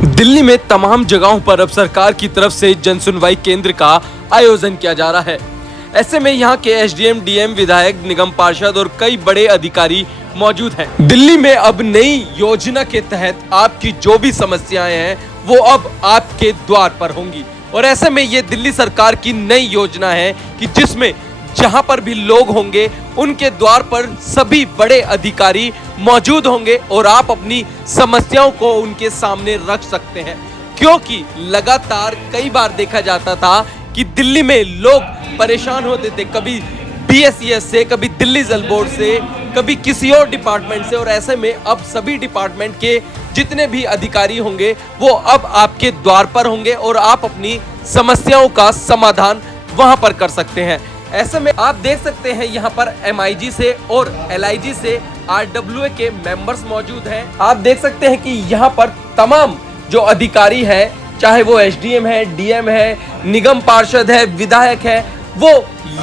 दिल्ली में तमाम जगहों पर अब सरकार की तरफ से जन सुनवाई केंद्र का आयोजन किया जा रहा है। ऐसे में यहाँ के एसडीएम, डीएम, विधायक, निगम पार्षद और कई बड़े अधिकारी मौजूद हैं। दिल्ली में अब नई योजना के तहत आपकी जो भी समस्याएं हैं वो अब आपके द्वार पर होंगी। और ऐसे में ये दिल्ली सरकार की नई योजना है कि जिसमें जहां पर भी लोग होंगे उनके द्वार पर सभी बड़े अधिकारी मौजूद होंगे और आप अपनी समस्याओं को उनके सामने रख सकते हैं। क्योंकि लगातार कई बार देखा जाता था कि दिल्ली में लोग परेशान होते थे, कभी बीएसईएस से, कभी दिल्ली जल बोर्ड से, कभी किसी और डिपार्टमेंट से। और ऐसे में अब सभी डिपार्टमेंट के जितने भी अधिकारी होंगे वो अब आपके द्वार पर होंगे और आप अपनी समस्याओं का समाधान वहां पर कर सकते हैं। ऐसे में आप देख सकते हैं यहाँ पर एमआईजी से और एलआईजी से आरडब्ल्यूए के मेंबर्स मौजूद हैं। आप देख सकते हैं कि यहाँ पर तमाम जो अधिकारी है, चाहे वो एसडीएम है, डीएम है, निगम पार्षद है, विधायक है, वो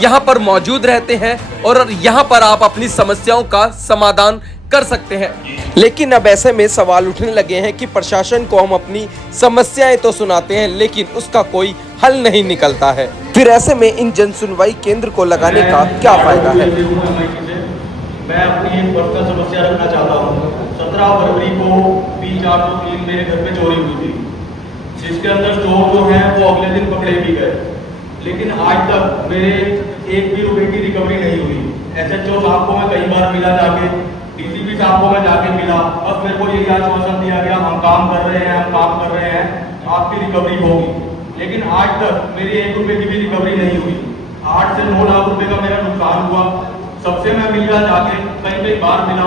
यहाँ पर मौजूद रहते हैं और यहाँ पर आप अपनी समस्याओं का समाधान कर सकते हैं। लेकिन अब ऐसे में सवाल उठने लगे हैं कि प्रशासन को हम अपनी समस्याएं तो सुनाते हैं लेकिन उसका कोई हल नहीं निकलता है। फिर ऐसे में इन जन सुनवाई केंद्र को लगाने का क्या फायदा है? मैं अपनी एक पर्सनल समस्या रखना चाहता हूँ। 17 फरवरी को P403 मेरे घर पे चोरी हुई थी, जिसके अंदर चोर जो हैं वो अगले दिन पकड़े भी गए, लेकिन आज तक मेरे 1 भी रुपए की रिकवरी नहीं हुई। एसएचओ साहब को मैं कई बार मिला जाके, डीसीपी साहब को मैं जाके मिला, बस मेरे को यही आश्वासन दिया गया हम काम कर रहे हैं, आपकी रिकवरी होगी। लेकिन आज तक मेरी 1 रुपए की भी रिकवरी नहीं हुई। 8 से 9 लाख रुपए का मेरा नुकसान हुआ। सबसे मैं मिला जाके कई बार मिला,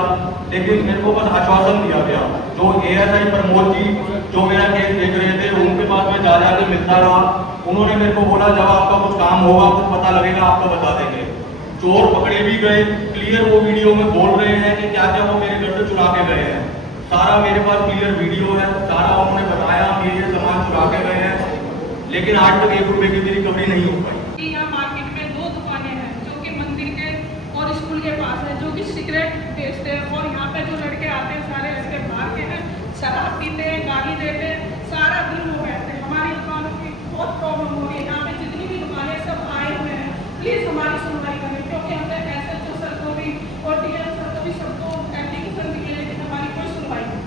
लेकिन मेरे को बस आश्वासन दिया गया। जो एएसआई प्रमोद जी जो मेरा केस देख रहे थे उनके पास मैं जाके मिलता रहा। उन्होंने मेरे को बोला जब आपका कुछ काम होगा, कुछ पता लगेगा, आपको बता देंगे। चोर पकड़े भी गए, क्लियर वो वीडियो में बोल रहे हैं कि क्या क्या वो मेरे घर से चुरा के गए हैं। सारा मेरे पास क्लियर वीडियो है, सारा उन्होंने बताया कि ये सामान चुरा के गए हैं, लेकिन आज तक 1 रुपए की भी रिकवरी नहीं हो पाई। यहाँ मार्केट में 2 दुकानें हैं जो कि मंदिर के और स्कूल के पास है, जो कि सिगरेट बेचते हैं। और यहाँ पे जो लड़के आते हैं सारे लड़के बाहर के हैं, शराब पीते हैं, गाली देते हैं, सारा दिन वो रहते हैं। हमारी दुकानों की बहुत प्रॉब्लम हो रही है। यहाँ पे जितनी भी दुकानें सब आए हुए हैं, प्लीज़ हमारी सुनवाई करें, क्योंकि हमने एसएचओ सर को भी और डीएम सर को भी सबको एप्लीकेशन दी है, लेकिन हमारी कोई सुनवाई नहीं।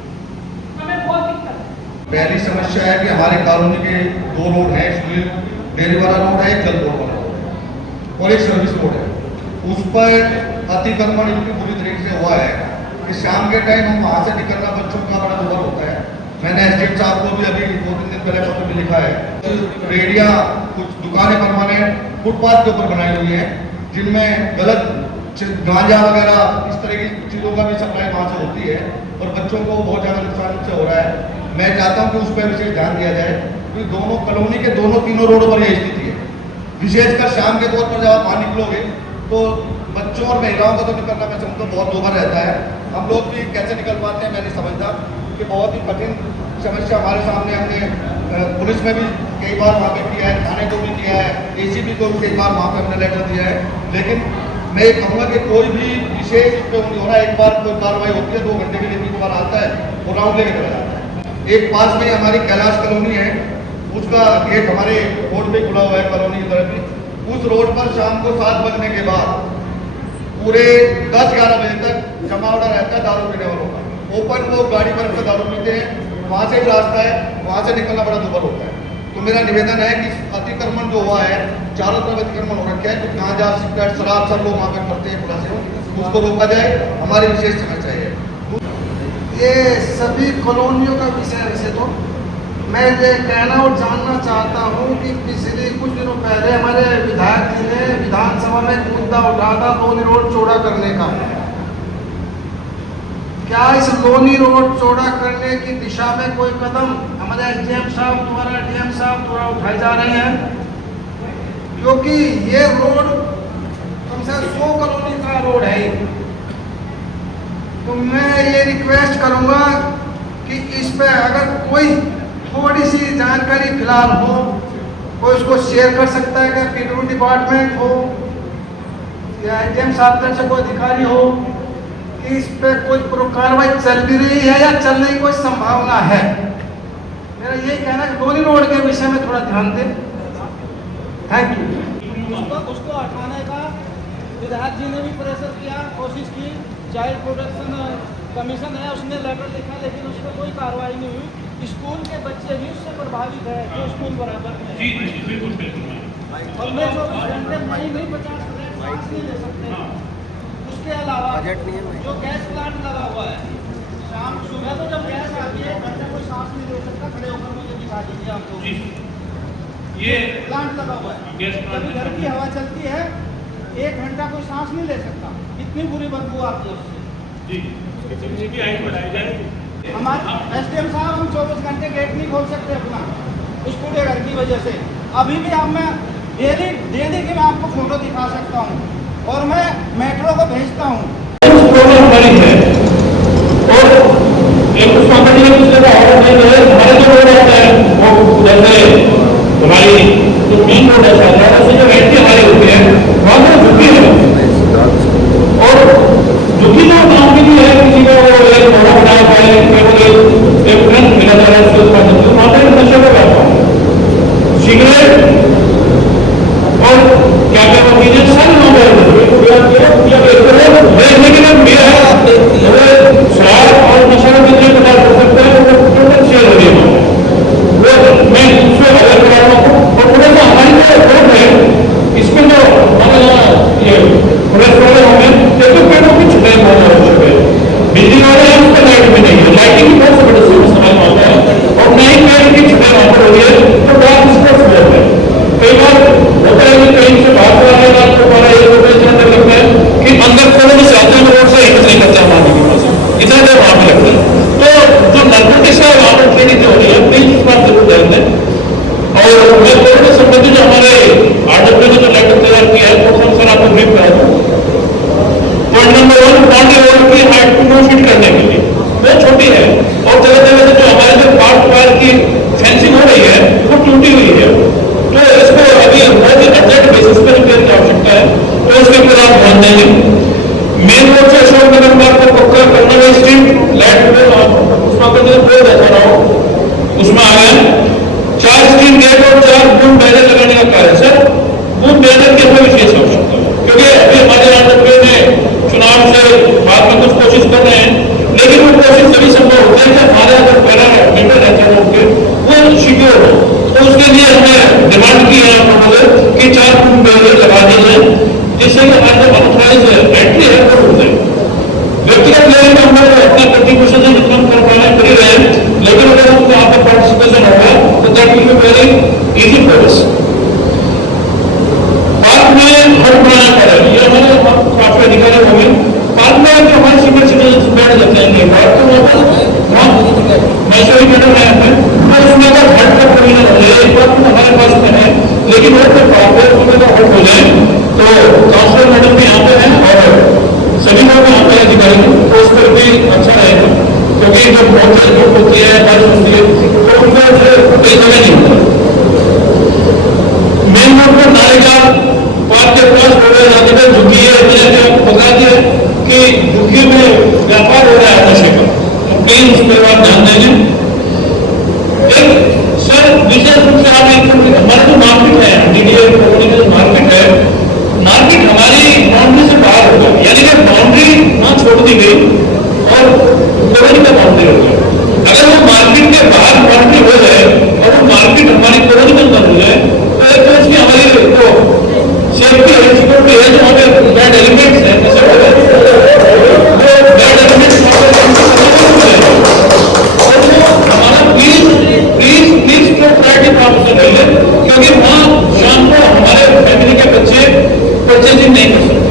हमें बहुत दिक्कत है। पहली समस्या है कि हमारे कॉलोनी के 2 रोड हैं, इसमें डेरी वाला रोड है, एक जल बोर्ड वाला रोड है और एक सर्विस रोड है। उस पर अतिक्रमण इतनी बुरी तरीके से हुआ है कि शाम के टाइम हम वहाँ से निकलना बच्चों का बड़ा दुर्भर होता है। मैंने एसडीएम साहब को भी अभी 2-3 दिन पहले पत्र में लिखा है। रेडिया, कुछ दुकानें परमानेंट फुटपाथ के ऊपर बनाई हुई हैं, जिनमें गलत गांजा वगैरह इस तरह की चीज़ों का भी सप्लाई वहाँ से होती है और बच्चों को बहुत ज़्यादा नुकसान उससे हो रहा है। मैं चाहता हूं कि उस पर विशेष ध्यान दिया जाए, क्योंकि दोनों कॉलोनी के तीनों रोडों पर यह स्थिति है। विशेषकर शाम के तौर पर जब आप वहाँ निकलोगे तो बच्चों और महिलाओं का तो निकलना मैं समझता बहुत दुभर रहता है। हम लोग भी कैसे निकल पाते हैं मैं नहीं समझता, कि बहुत ही कठिन समस्या हमारे सामने। हमने पुलिस में भी कई बार वहाँ पे किया है, थाने को भी किया है, एसीपी को भी कई बार वहाँ पे हमने लेटर दिया है। लेकिन मैं ये कहूँगा कि कोई भी विशेष पे हो रहा है, एक बार कोई कार्रवाई होती है 2 घंटे के लिए 3 बार आता है वो राउंड लेके चला जाता है। एक पास में हमारी कैलाश कॉलोनी है, उसका गेट हमारे रोड पे खुला हुआ है कॉलोनी की तरफ ही। उस रोड पर शाम को 7 बजने के बाद पूरे 10-11 बजे तक जमावड़ा रहता है दारू पीने वालों का। ओपन वो गाड़ी पर दारू पीते हैं, वहाँ से एक रास्ता है, वहाँ से निकलना बड़ा दुर्भर होता है। तो मेरा निवेदन है कि अतिक्रमण जो हुआ है, चारों तरफ अतिक्रमण हो रखा है, कुछ गांजा, सिगरेट, शराब सब लोग वहाँ पर करते हैं खुला से, उसको रोका जाए। हमारी विशेष समस्या है ये सभी कॉलोनियों का विषय है। वैसे तो मैं ये कहना और जानना चाहता हूँ कि पिछले कुछ दिनों पहले हमारे विधायक जी ने विधानसभा में एक मुद्दा उठाया था लोनी रोड चौड़ा करने का। क्या इस लोनी रोड चौड़ा करने की दिशा में कोई कदम हमारे एसडीएम साहब द्वारा, डीएम साहब द्वारा उठाए जा रहे हैं? क्योंकि ये रोड कम से 100 कॉलोनी का रोड है। तो मैं ये रिक्वेस्ट करूंगा कि इस पे अगर कोई थोड़ी सी जानकारी फिलहाल हो, कोई उसको शेयर कर सकता है कि पीडब्ल्यू डिपार्टमेंट हो या एसडीएम साहब तरफ से कोई अधिकारी हो, कि इस पे कोई कार्रवाई चल भी रही है या चलने की कोई संभावना है। कहना है दोनों रोड के विषय में थोड़ा ध्यान दें। Thank you. उसको हटाने का विधायक जी ने भी प्रेशर किया, कोशिश की। चाइल्ड प्रोटेक्शन कमीशन है, उसने लेटर लिखा, लेकिन उस पर कोई कार्रवाई नहीं हुई। स्कूल के बच्चे भी उससे प्रभावित है जो स्कूल बराबर में है। और मैं 24 घंटे नहीं 50 मिनट सांस नहीं ले सकते। उसके अलावा जो गैस प्लांट लगा हुआ है, शाम सुबह तो जब गैस आती है 1 घंटा कोई सांस नहीं ले सकता। खड़े होकर मुझे दिखा दीजिए आप लोग। ये प्लांट लगा हुआ है, कभी घर की हवा चलती है 1 घंटा कोई सांस नहीं ले सकता। इतनी बुरी बदबू आती है उससे। हमारे SDM साहब, हम 24 घंटे गेट नहीं खोल सकते अपना उस पूरे घर की वजह से। अभी भी अब मैं डेली की मैं आपको फोटो दिखा सकता हूँ, और मैं मेट्रो को भेजता हूँ। हमारी जो मेन रोड है उससे जो व्यक्ति हमारे होते हैं वहाँ पर झुकी है, और झुकी जो गाँव के लिए है, किसी को एक घोड़ा बनाया हुआ है, केवल एक ग्रंथ मिला जा रहा है उसके उत्पादन से, वहाँ पर नशे का व्यापार, सिगरेट और क्या क्या वो चीजें सारी वहाँ शराब और नशा का कितने पदार्थ कर सकते हैं वो टोटल शेयर हो गया। वो मैं उससे अगर करा रहा हूँ, और थोड़ा सा हमारी जो रोड है इसमें जो ये फॉरेस्ट वाले होंगे देखो पेड़ों की छुटाई बहुत आवश्यक है। बिजली वाले हैं उसका लाइट भी नहीं है, लाइटिंग की बहुत बड़ी समस्या वहाँ पर है, और नई पेड़ की छुटाई वहाँ पर हो रही है तो बहुत स्ट्रेस बहुत है। कई बार होता है कि कहीं से बात कर रहे हैं तो हमारा एक रुपये इतना देर लगता है कि अंदर खोलने से आते हैं रोड से हिम्मत नहीं करते हमारे पास, इतना देर वहाँ पर लगता है। तो जो नर्कोटिक्स है वहाँ पर ट्रेनिंग हो रही है, प्लीज इस बात जरूर ध्यान दें। और मैं कोरोना से संबंधित जो हमारे RWA ने जो लेटर तैयार किया है तो सर आपको ब्रीफ करा दूँ। पॉइंट नंबर 1, बाउंड्री वॉल की हाइट को 9 फीट करने के लिए बहुत छोटी है, और जगह जगह से जो हमारे जो पार्ट की फेंसिंग हो रही है वो टूटी हुई है, तो इसको अभी बहुत ही अर्जेंट बेसिस पर रिपेयर की आवश्यकता है, तो इसके ऊपर आप ध्यान देंगे। मेन रोड से अशोक नगर मार्ग को पक्का करना है, स्ट्रीट लाइट उसमें बोल देता रहा हूँ उसमें आ गया 4 स्ट्रीट गेट और 4 बूम बैनर लगाने का कार्य। सर बूम बैनर की हमें विशेष आवश्यकता है, क्योंकि अभी हमारे RWA में चुनाव से बाद में कुछ कोशिश कर रहे हैं, लेकिन वो कोशिश तभी संभव होती है कि हमारे अगर पैरामीटर रहते हैं उनके वो सिक्योर हो, तो उसके लिए हमें डिमांड की है कि 4 बूम बैनर लगा दिए जाए, जिससे कि हमारे जो अनऑथराइज्ड एंट्री है वो रुक जाए। व्यक्तिगत लेवल में हम लोग अपना कंट्रीब्यूशन से जितना कर पाए कर ही रहे हैं, लेकिन अगर हम वहाँ पर पार्टिसिपेशन होगा तो that will be very easy for us. Park में हट बनाना पड़ा है, ये हमारे काफी अधिकारी होंगे। पार्क में जो हमारे सीनियर सिटीजन बैठ जाते हैं बात तो वहाँ मैसूरी मैडम है तो उसमें अगर हट का प्रोविजन हो जाए, एक बात तो हमारे पास में है, लेकिन वो तो पार्क है उसमें तो हट हो जाए तो काउंसलर मैडम भी यहाँ पे हैं और सभी लोग यहाँ पे अधिकारी तो उस पर भी अच्छा रहेगा, क्योंकि जब बहुत ग्रुप होती है बारिश होती है तो उनको कई जगह नहीं होता। मेन रोड पर नारेगा पार्क के पास रोड जाने पर झुग्गी है, मैंने आपको बता दिया कि झुग्गी में व्यापार हो रहा है नशे का, तो प्लीज उस पर आप ध्यान देंगे। एक सर विशेष रूप से आप एक हमारा जो मार्केट है DDA कॉलोनी का जो मार्केट है, मार्केट हमारी बाउंड्री से बाहर होगा, यानी कि बाउंड्री वहां छोड़ दी गई और कॉलोनी का बाउंड्री हो गया। अगर वो मार्केट के बाहर बाउंड्री हो जाए और वो मार्केट हमारी कॉलोनी में अंदर हो जाए तो एक तो उसकी हमारी तो सेफ्टी है, सिक्योरिटी है, जो हमें बैड एलिमेंट्स है जैसे बैड एलिमेंट्स हमारा प्लीज तो प्रायोरिटी प्राप्त करिए, क्योंकि वहाँ शाम को हमारे फैमिली के बच्चे परचेजिंग नहीं कर सकते।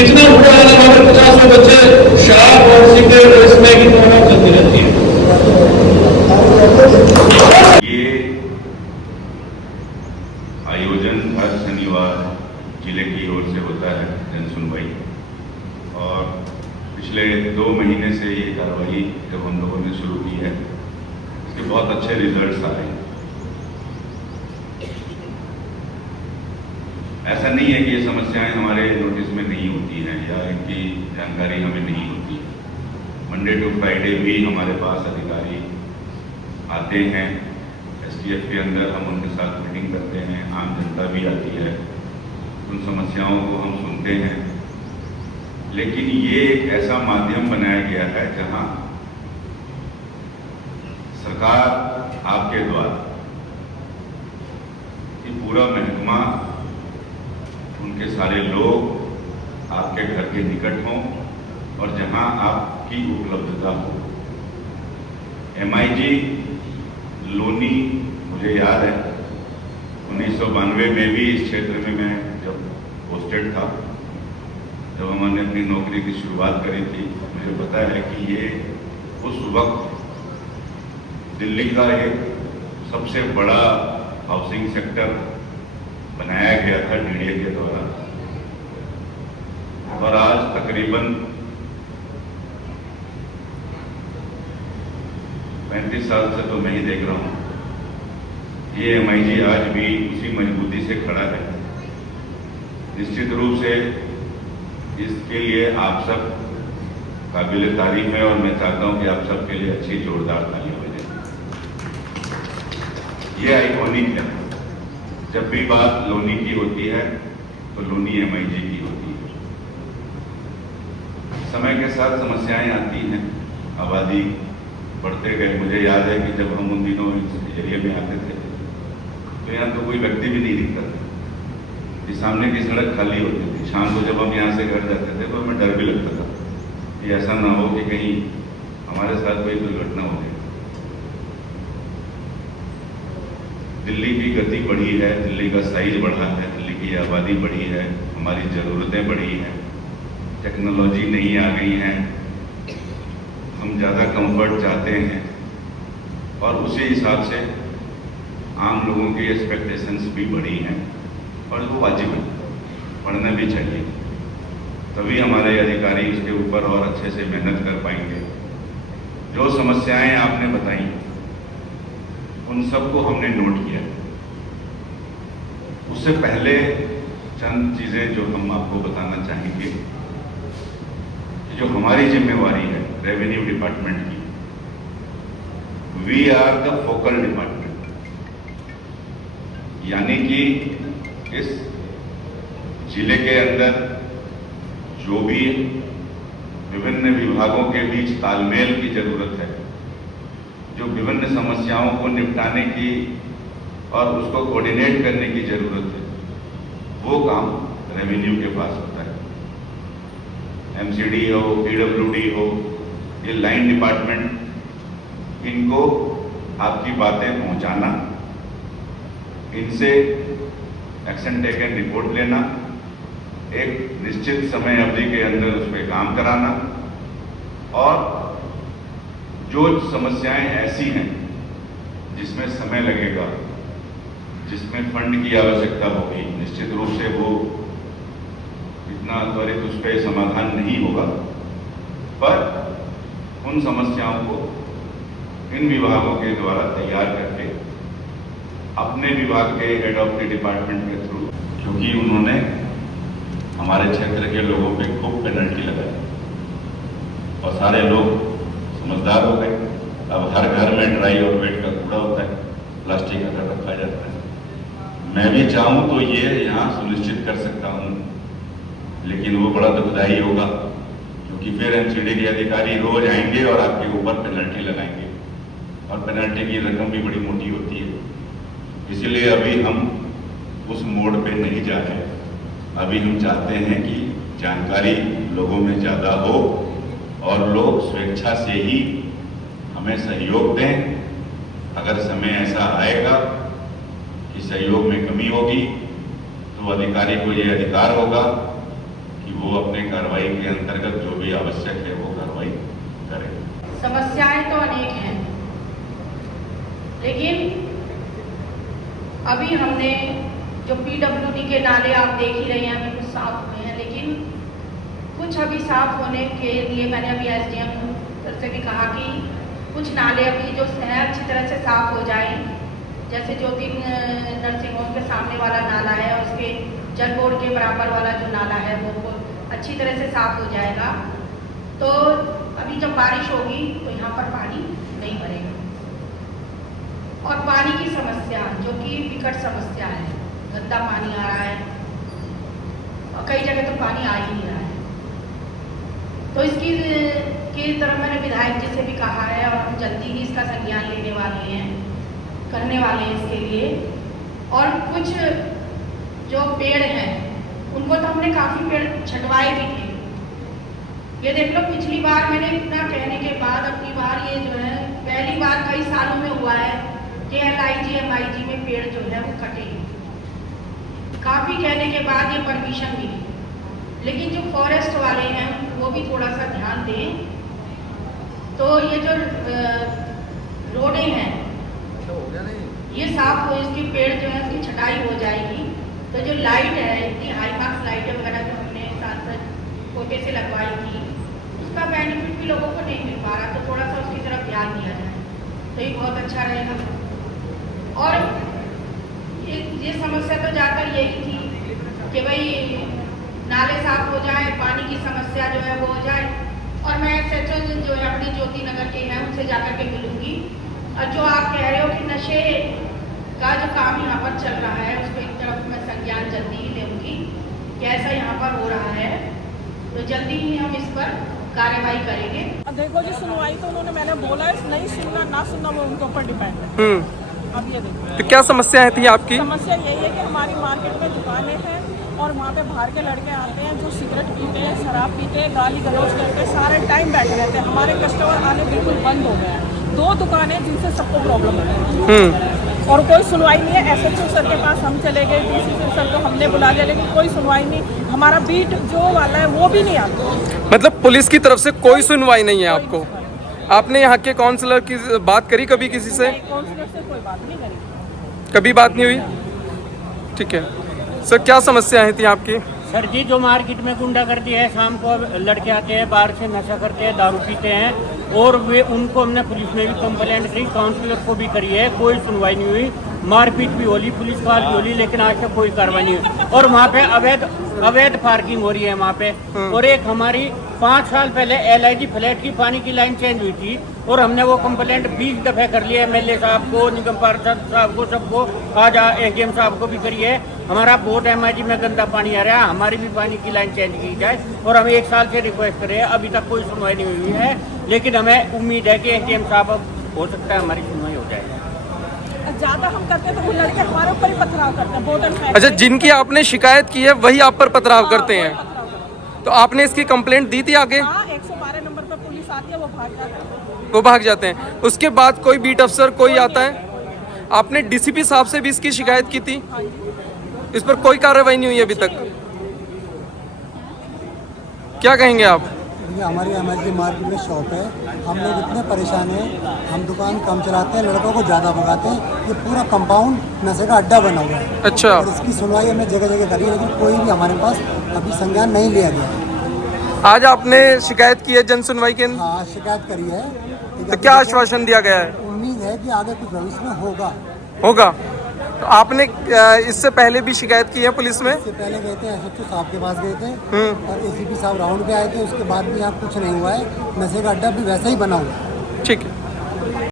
इतना बुरा हाल है, वहाँ पर 50 बच्चे शराब और सिगरेट और इसमें की प्रॉब्लम चलती रहती है। ये आयोजन हर शनिवार जिले की ओर से होता है जन सुनवाई, और पिछले 2 महीने से ये कार्रवाई जब हम लोगों ने शुरू की है इसके बहुत अच्छे रिजल्ट्स आ रहे हैं। ऐसा नहीं है कि ये समस्याएं हमारे नोटिस में नहीं होती हैं या इनकी जानकारी हमें नहीं होती। मंडे टू फ्राइडे भी हमारे पास अधिकारी आते हैं STF के अंदर हम उनके साथ मीटिंग करते हैं, आम जनता भी आती है, उन समस्याओं को हम सुनते हैं। लेकिन ये एक ऐसा माध्यम बनाया गया है जहां सरकार आपके द्वारा ये पूरा महकमा, उनके सारे लोग आपके घर के निकट हों और जहां आपकी उपलब्धता हो। MIG लोनी, मुझे याद है 1992 में भी इस क्षेत्र में मैं जब पोस्टेड था, जब हमने अपनी नौकरी की शुरुआत करी थी, मुझे पता है कि ये उस वक्त दिल्ली का एक सबसे बड़ा हाउसिंग सेक्टर बनाया गया था DDA के द्वारा। और आज तकरीबन 35 साल से तो मैं ही देख रहा हूँ, ये MIG आज भी उसी मजबूती से खड़ा है। निश्चित रूप से इसके लिए आप सब काबिल तारीफ है और मैं चाहता हूँ कि आप सब के लिए अच्छी जोरदार तालियां बजाएं। ये आइकॉनिक है, जब भी बात लोनी की होती है तो लोनी MIG की होती है। समय के साथ समस्याएं आती हैं, आबादी बढ़ते गए। मुझे याद है कि जब हम उन दिनों इस एरिया में आते थे तो यहाँ तो कोई व्यक्ति भी नहीं दिखता था, कि सामने की सड़क खाली होती थी। शाम को जब हम यहाँ से घर जाते थे तो हमें डर भी लगता था कि ऐसा ना हो कि कहीं हमारे साथ कोई दुर्घटना हो गई। दिल्ली की गति बढ़ी है, दिल्ली का साइज बढ़ा है, दिल्ली की आबादी बढ़ी है, हमारी ज़रूरतें बढ़ी हैं, टेक्नोलॉजी नई आ गई हैं, हम ज़्यादा कंफर्ट चाहते हैं और उसी हिसाब से आम लोगों की एक्सपेक्टेशंस भी बढ़ी हैं और वो वाजिब है, पढ़ना भी चाहिए। तभी हमारे अधिकारी उसके ऊपर और अच्छे से मेहनत कर पाएंगे। जो समस्याएं आपने बताई उन सबको हमने नोट किया। उससे पहले चंद चीज़ें जो हम आपको बताना चाहेंगे, जो हमारी जिम्मेवारी है रेवेन्यू डिपार्टमेंट की। We are the focal department, यानी कि इस जिले के अंदर जो भी विभिन्न विभागों के बीच तालमेल की जरूरत है, जो विभिन्न समस्याओं को निपटाने की और उसको कोऑर्डिनेट करने की जरूरत है, वो काम रेवेन्यू के पास होता है। MCD हो, PWD हो, ये लाइन डिपार्टमेंट, इनको आपकी बातें पहुंचाना, इनसे एक्शन टेकन रिपोर्ट लेना, एक निश्चित समय अवधि के अंदर उस पर काम कराना और जो समस्याएं ऐसी हैं जिसमें समय लगेगा, जिसमें फंड की आवश्यकता होगी, निश्चित रूप से वो इतना त्वरित उस पर समाधान नहीं होगा, पर उन समस्याओं को इन विभागों के द्वारा तैयार करके अपने विभाग के हेड ऑफ द डिपार्टमेंट के थ्रू, क्योंकि उन्होंने हमारे क्षेत्र के लोगों पे खूब पेनल्टी लगाई और सारे लोग समझदार हो गए। अब हर घर में ड्राई और वेट का कूड़ा होता है, प्लास्टिक का रखा जाता है। मैं भी चाहूँ तो ये यहाँ सुनिश्चित कर सकता हूँ, लेकिन वो बड़ा दुखदायी होगा, क्योंकि फिर MCD के अधिकारी रोज आएंगे और आपके ऊपर पेनल्टी लगाएंगे और पेनल्टी की रकम भी बड़ी मोटी होती है। इसलिए अभी हम उस मोड पे नहीं जा रहे। अभी हम चाहते हैं कि जानकारी लोगों में ज़्यादा हो और लोग स्वेच्छा से ही हमें सहयोग दें। अगर समय ऐसा आएगा कि सहयोग में कमी होगी तो अधिकारी को ये अधिकार होगा कि वो अपने कार्रवाई के अंतर्गत जो भी आवश्यक है वो कार्रवाई करे। समस्याएं तो अनेक हैं, लेकिन अभी हमने जो PWD के नाले आप देख ही रहे हैं कि कुछ साफ हुए हैं, लेकिन कुछ अभी साफ होने के लिए मैंने अभी SDM सर से भी कहा कि कुछ नाले अभी जो है अच्छी तरह से साफ हो जाए। जैसे ज्योति नर्सिंग होम के सामने वाला नाला है और उसके जल बोर्ड के बराबर वाला जो नाला है वो अच्छी तरह से साफ हो जाएगा। तो अभी जब बारिश होगी तो यहाँ पर पानी नहीं भरेगा और पानी की समस्या समस्या जो कि विकट समस्या है, गंदा पानी आ रहा है और कई जगह तो पानी आ ही नहीं रहा है। तो इसकी की तरफ मैंने विधायक जी से भी कहा है और हम जल्दी ही इसका संज्ञान लेने वाले हैं, करने वाले हैं इसके लिए। और कुछ जो पेड़ हैं उनको तो हमने काफ़ी पेड़ छटवाए भी थे। ये देख लो, पिछली बार मैंने इतना कहने के बाद अपनी बार ये जो है पहली बार कई सालों में हुआ है कि LIG MIG में पेड़ जो है वो कटे। काफ़ी कहने के बाद ये परमिशन मिली, लेकिन जो फॉरेस्ट वाले हैं वो भी थोड़ा सा ध्यान दें। तो ये जो रोडें हैं ये साफ हो, इसकी पेड़ जो है इसकी छटाई हो जाएगी। तो जो लाइट है, इतनी हाई मार्क्स लाइटें वगैरह जो हमने सांसद कोटे से लगवाई थी, उसका बेनिफिट भी लोगों को नहीं मिल पा रहा, तो थोड़ा सा उसकी तरफ ध्यान दिया जाए तो ये बहुत अच्छा रहेगा। और ये समस्या तो ज़्यादातर यही थी कि भाई नाले साफ हो जाए, पानी की समस्या जो है वो हो जाए। और मैं SHO जो है अपनी ज्योति नगर के हैं उनसे जाकर के मिलूंगी। और जो आप कह रहे हो कि नशे का जो काम यहाँ पर चल रहा है उसको एक तरफ मैं संज्ञान जल्दी ही लूँगी कि ऐसा यहाँ पर हो रहा है, तो जल्दी ही हम इस पर कार्रवाई करेंगे। देखो जी, सुनवाई तो उन्होंने मैंने बोला है, नहीं सुनना ना सुनना वो उनके ऊपर डिपेंड है। अब ये देखो, तो क्या समस्याएं थी आपकी? समस्या यही है कि हमारी मार्केट में दुकानें हैं और वहाँ पे बाहर के लड़के आते हैं जो सिगरेट पीते हैं, शराब पीते हैं, गाली गलौज करके सारे टाइम बैठे रहते हैं। हमारे कस्टमर आने बिल्कुल बंद हो गए हैं। 2 दुकानें जिनसे सबको प्रॉब्लम है और कोई सुनवाई नहीं है। SHO सर के पास हम चले गए, DC सर को हमने बुला लिया, लेकिन कोई सुनवाई नहीं। हमारा बीट जो वाला है वो भी नहीं आता। मतलब पुलिस की तरफ से कोई सुनवाई नहीं है आपको? आपने यहाँ के काउंसलर की बात करी कभी किसी से? काउंसलर से कोई बात नहीं करी, कभी बात नहीं हुई? ठीक है सर, क्या समस्याएं थी आपकी? सर जी, जो मार्केट में गुंडागर्दी है, शाम को लड़के आते हैं बाहर से, नशा करते हैं, दारू पीते हैं और वे उनको हमने पुलिस में भी कंप्लेंट करी, काउंसलर को भी करी है, कोई सुनवाई नहीं हुई। मारपीट भी होली, पुलिस कॉल भी होली, लेकिन आज तक कोई कार्रवाई नहीं हुई। और वहाँ पे अवैध पार्किंग हो रही है वहाँ पे। और एक हमारी 5 साल पहले LIG फ्लैट की पानी की लाइन चेंज हुई थी और हमने वो कंप्लेंट 20 दफ़े कर लिया, MLA साहब को, निगम पार्षद साहब को, सबको, आज AGM साहब को भी करी है। हमारा बहुत MIG में गंदा पानी आ रहा है, हमारी भी पानी की लाइन चेंज की जाए। और हम 1 साल से रिक्वेस्ट कर रहे हैं, अभी तक कोई सुनवाई नहीं हुई है, लेकिन हमें उम्मीद है कि AGM साहब अब हो सकता है हमारी सुनवाई हो जाए। ज्यादा हम करते हैं तो वो लड़के हमारे ऊपर ही पथराव करते हैं, बोतल फेंकते हैं। अच्छा, जिनकी आपने शिकायत की है वही आप पर पथराव करते हैं? तो आपने इसकी कंप्लेंट दी थी आगे? हाँ, 112 नंबर पर पुलिस आती है, वो भाग जाते हैं। वो भाग जाते हैं। उसके बाद कोई बीट अफसर कोई आता है? आपने DCP साहब से भी इसकी शिकायत की थी? इस पर कोई कार्रवाई नहीं हुई अभी तक? क्या कहेंगे आप? ये हमारी MIG मार्केट में शॉप है, हम लोग इतने परेशान हैं, हम दुकान कम चलाते हैं, लड़कों को ज़्यादा भगाते हैं। ये पूरा कंपाउंड नशे का अड्डा बना हुआ है। अच्छा। और इसकी सुनवाई हमने जगह जगह करी है, लेकिन कोई भी हमारे पास अभी संज्ञान नहीं लिया गया। आज आपने शिकायत की है जन सुनवाई केंद्र? हाँ, शिकायत करी है। तो क्या आश्वासन दिया गया है? उम्मीद है कि आगे कुछ भविष्य में होगा। तो आपने इससे पहले भी शिकायत की है पुलिस में? इससे पहले गए थे, SHO साहब के पास गए थे और ACP साहब राउंड पे आए थे, उसके बाद भी यहाँ कुछ नहीं हुआ है। नशे का अड्डा भी वैसा ही बना हुआ है।